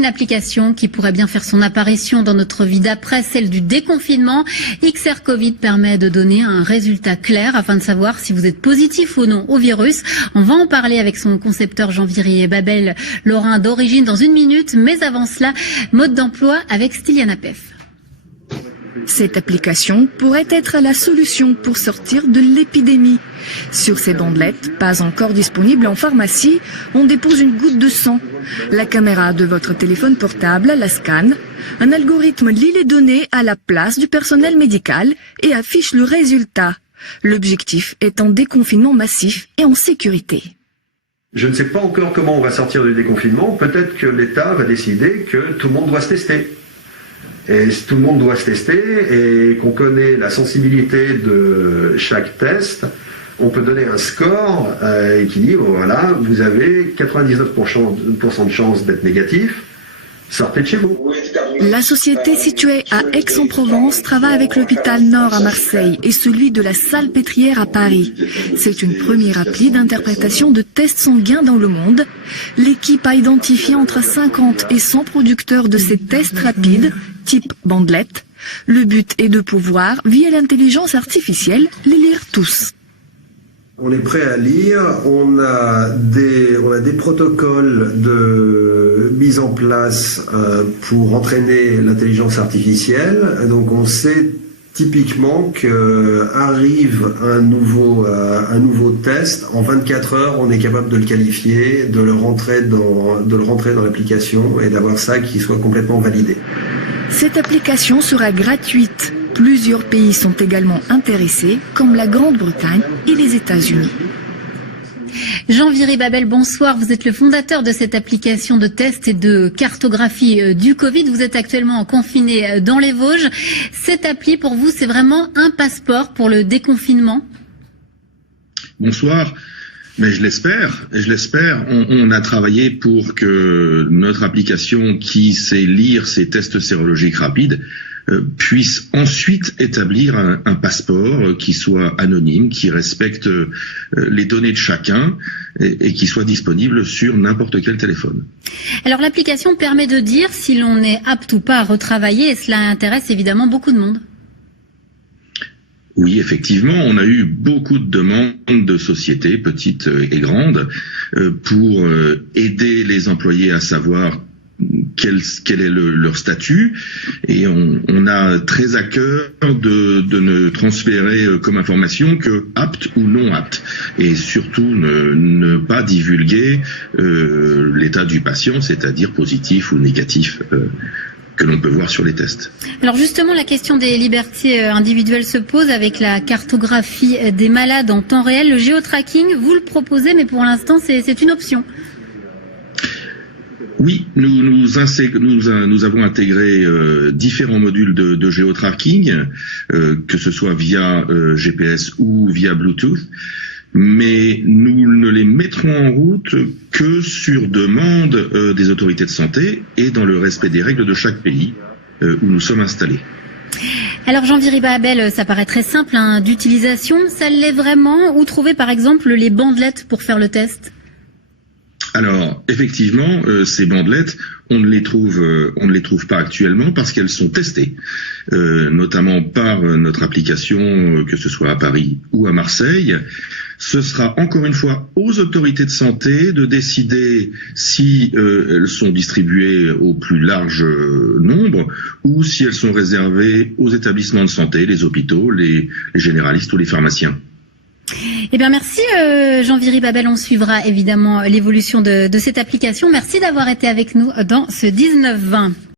Une application qui pourrait bien faire son apparition dans notre vie d'après, celle du déconfinement. XR Covid permet de donner un résultat clair afin de savoir si vous êtes positif ou non au virus. On va en parler avec son concepteur Jean-Viry Babel, lorrain d'origine, dans une minute. Mais avant cela, mode d'emploi avec Styliana Pef. Cette application pourrait être la solution pour sortir de l'épidémie. Sur ces bandelettes, pas encore disponibles en pharmacie, on dépose une goutte de sang. La caméra de votre téléphone portable la scanne. Un algorithme lit les données à la place du personnel médical et affiche le résultat. L'objectif est un déconfinement massif et en sécurité. Je ne sais pas encore comment on va sortir du déconfinement. Peut-être que l'État va décider que tout le monde doit se tester. Et tout le monde doit se tester et qu'on connaît la sensibilité de chaque test, on peut donner un score qui dit, voilà, vous avez 99% de chances d'être négatif, sortez de chez vous. La société située à Aix-en-Provence travaille avec l'hôpital Nord à Marseille et celui de la Salpêtrière à Paris. C'est une première appli d'interprétation de tests sanguins dans le monde. L'équipe a identifié entre 50 et 100 producteurs de ces tests rapides, type bandelette. Le but est de pouvoir, via l'intelligence artificielle, les lire tous. On est prêt à lire, on a des protocoles de mise en place pour entraîner l'intelligence artificielle. Donc on sait typiquement qu'arrive un nouveau test, en 24 heures on est capable de le qualifier, de le rentrer dans l'application et d'avoir ça qui soit complètement validé. Cette application sera gratuite. Plusieurs pays sont également intéressés, comme la Grande-Bretagne et les États-Unis. Jean-Viry Babel, bonsoir. Vous êtes le fondateur de cette application de test et de cartographie du Covid. Vous êtes actuellement confiné dans les Vosges. Cette appli, pour vous, c'est vraiment un passeport pour le déconfinement? Bonsoir. Mais je l'espère. On a travaillé pour que notre application qui sait lire ces tests sérologiques rapides puisse ensuite établir un passeport qui soit anonyme, qui respecte les données de chacun et qui soit disponible sur n'importe quel téléphone. Alors l'application permet de dire si l'on est apte ou pas à retravailler et cela intéresse évidemment beaucoup de monde. Oui, effectivement, on a eu beaucoup de demandes de sociétés, petites et grandes, pour aider les employés à savoir quel est leur statut, et on a très à cœur de ne transférer comme information que apte ou non apte, et surtout ne pas divulguer l'état du patient, c'est-à-dire positif ou négatif, que l'on peut voir sur les tests. Alors justement, la question des libertés individuelles se pose avec la cartographie des malades en temps réel. Le géotracking, vous le proposez, mais pour l'instant, c'est une option. Oui, nous avons intégré différents modules de géotracking, que ce soit via GPS ou via Bluetooth, mais nous ne les mettrons en route que sur demande des autorités de santé et dans le respect des règles de chaque pays où nous sommes installés. Alors Jean-Viry Babel, ça paraît très simple d'utilisation, ça l'est vraiment? Où trouver par exemple les bandelettes pour faire le test? Alors, effectivement, ces bandelettes, on ne les trouve pas actuellement parce qu'elles sont testées, notamment par notre application, que ce soit à Paris ou à Marseille. Ce sera encore une fois aux autorités de santé de décider si elles sont distribuées au plus large nombre ou si elles sont réservées aux établissements de santé, les hôpitaux, les généralistes ou les pharmaciens. Eh bien, merci Jean-Viry Babel. On suivra évidemment l'évolution de cette application. Merci d'avoir été avec nous dans ce 19-20.